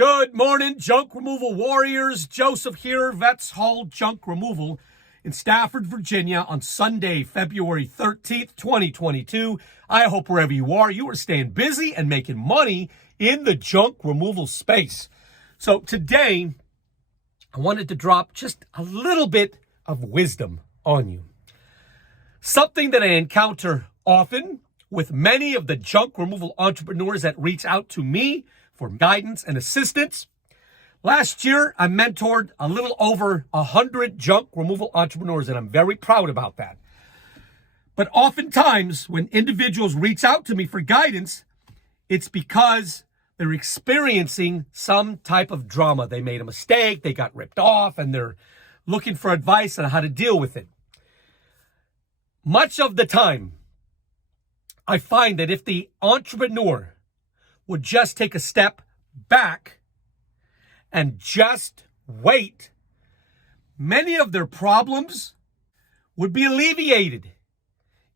Good morning, junk removal warriors. Joseph here, VETS Haul Junk Removal in Stafford, Virginia on Sunday, February 13th, 2022. I hope wherever you are staying busy and making money in the junk removal space. So today, I wanted to drop just a little bit of wisdom on you. Something that I encounter often with many of the junk removal entrepreneurs that reach out to me for guidance and assistance. Last year, I mentored a little over 100 junk removal entrepreneurs, and I'm very proud about that. But oftentimes, when individuals reach out to me for guidance, it's because they're experiencing some type of drama. They made a mistake, they got ripped off, and they're looking for advice on how to deal with it. Much of the time, I find that if the entrepreneur would just take a step back and just wait, many of their problems would be alleviated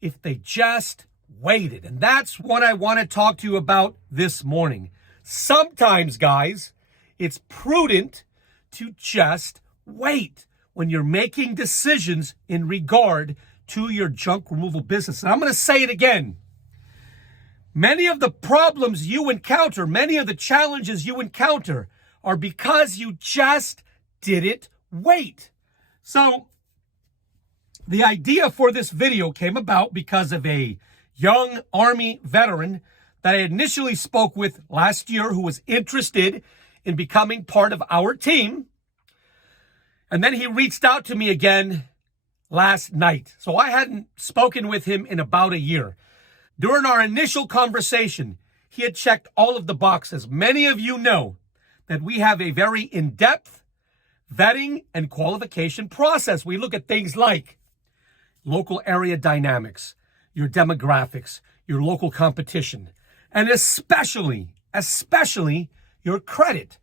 if they just waited. And that's what I want to talk to you about this morning. Sometimes, guys, it's prudent to just wait when you're making decisions in regard to your junk removal business. And I'm going to say it again. Many of the problems you encounter, many of the challenges you encounter are because you just didn't wait. So the idea for this video came about because of a young Army veteran that I initially spoke with last year who was interested in becoming part of our team. And then he reached out to me again last night. So I hadn't spoken with him in about a year. During our initial conversation, he had checked all of the boxes. Many of you know that we have a very in-depth vetting and qualification process. We look at things like local area dynamics, your demographics, your local competition, and especially your credit.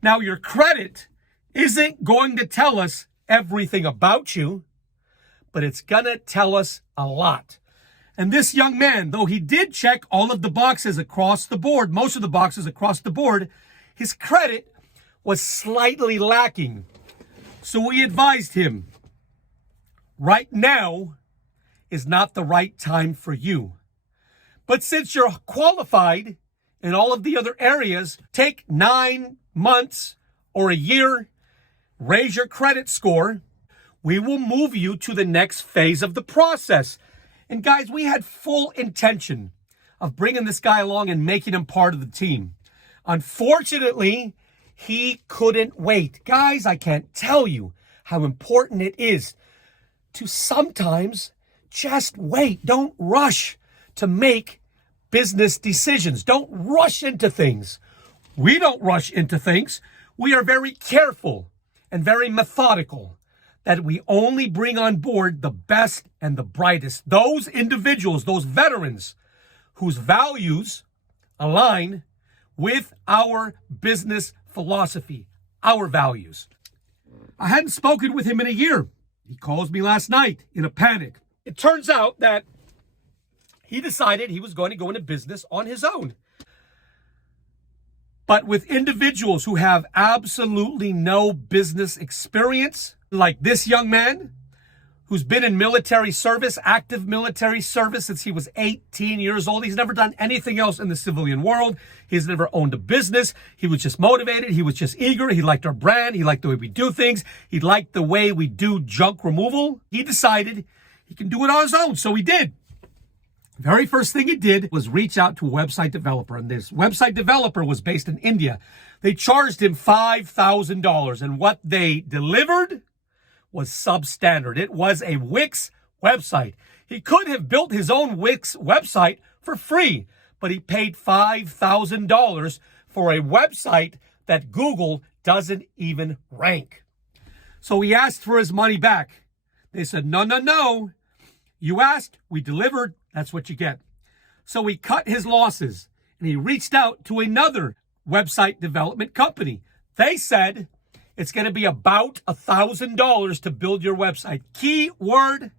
Now, your credit isn't going to tell us everything about you, but it's going to tell us a lot. And this young man, though he did check all of the boxes across the board, most of the boxes across the board, his credit was slightly lacking. So we advised him, right now is not the right time for you. But since you're qualified in all of the other areas, take 9 months or a year, raise your credit score. We will move you to the next phase of the process. And guys, we had full intention of bringing this guy along and making him part of the team. Unfortunately, he couldn't wait. Guys, I can't tell you how important it is to sometimes just wait. Don't rush to make business decisions. Don't rush into things. We don't rush into things. We are very careful and very methodical that we only bring on board the best and the brightest. Those individuals, those veterans whose values align with our business philosophy, our values. I hadn't spoken with him in a year. He calls me last night in a panic. It turns out that he decided he was going to go into business on his own. But with individuals who have absolutely no business experience, like this young man who's been in military service, active military service since he was 18 years old. He's never done anything else in the civilian world. He's never owned a business. He was just motivated. He was just eager. He liked our brand. He liked the way we do things. He liked the way we do junk removal. He decided he can do it on his own. So he did. Very first thing he did was reach out to a website developer. And this website developer was based in India. They charged him $5,000. And what they delivered was substandard. It was a Wix website. He could have built his own Wix website for free, but he paid $5,000 for a website that Google doesn't even rank. So he asked for his money back. They said, no. You asked, we delivered, that's what you get. So he cut his losses and he reached out to another website development company. They said, it's going to be about $1,000 to build your website. Key word,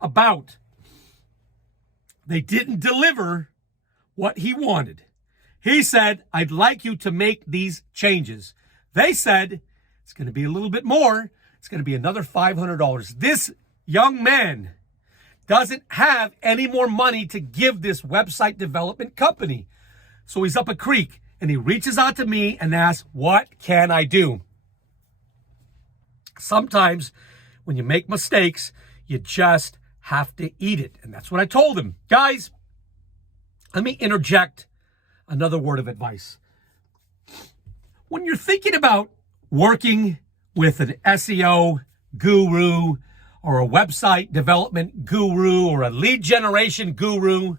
about. They didn't deliver what he wanted. He said, I'd like you to make these changes. They said, it's going to be a little bit more. It's going to be another $500. This young man doesn't have any more money to give this website development company. So he's up a creek and he reaches out to me and asks, what can I do? Sometimes when you make mistakes, you just have to eat it. And that's what I told him. Guys, let me interject another word of advice. When you're thinking about working with an SEO guru or a website development guru or a lead generation guru,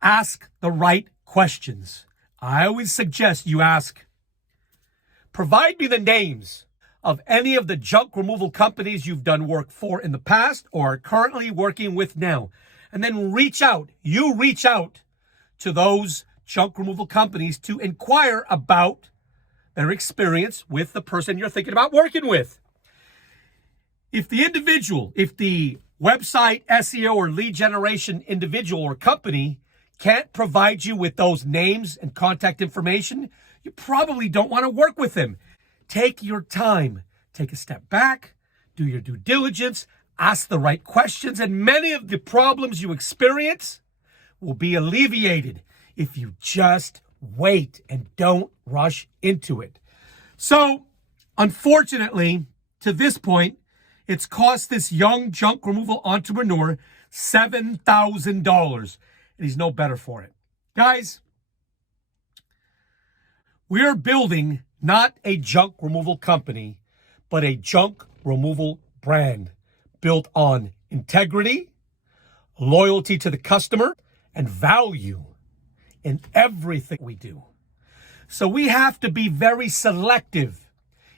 ask the right questions. I always suggest you ask, provide me the names of any of the junk removal companies you've done work for in the past or are currently working with now. And then reach out to those junk removal companies to inquire about their experience with the person you're thinking about working with. If the website, SEO, or lead generation individual or company can't provide you with those names and contact information, you probably don't want to work with them. Take your time. Take a step back. Do your due diligence. Ask the right questions. And many of the problems you experience will be alleviated if you just wait and don't rush into it. So, unfortunately, to this point, it's cost this young junk removal entrepreneur $7,000, and he's no better for it. Guys, we're building not a junk removal company, but a junk removal brand built on integrity, loyalty to the customer, and value in everything we do. So we have to be very selective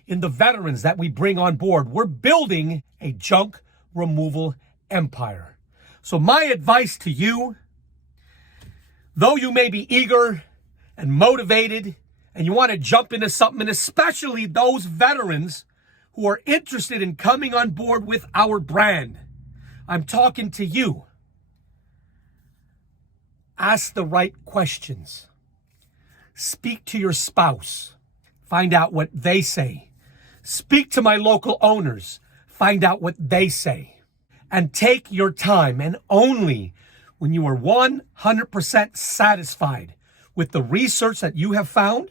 in the veterans that we bring on board. We're building a junk removal empire. So my advice to you, though you may be eager and motivated and you want to jump into something, and especially those veterans who are interested in coming on board with our brand, I'm talking to you. Ask the right questions. Speak to your spouse. Find out what they say. Speak to my local owners. Find out what they say. And take your time, and only when you are 100% satisfied with the research that you have found,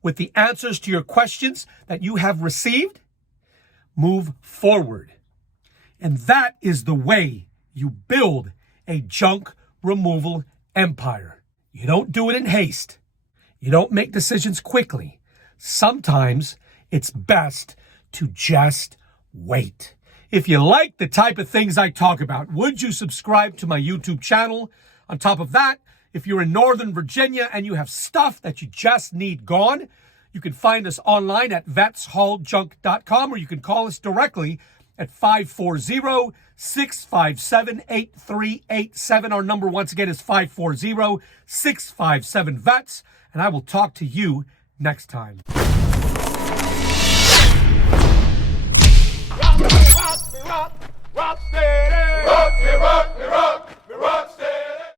with the answers to your questions that you have received, move forward. And that is the way you build a junk removal empire. You don't do it in haste. You don't make decisions quickly. Sometimes it's best to just wait. If you like the type of things I talk about, would you subscribe to my YouTube channel? On top of that, if you're in Northern Virginia and you have stuff that you just need gone, you can find us online at vetshauljunk.com, or you can call us directly at 540-657-8387. Our number once again is 540-657-VETS, and I will talk to you next time. Rock, rock, rock, rock, steady. Rock, rock, rock, rock,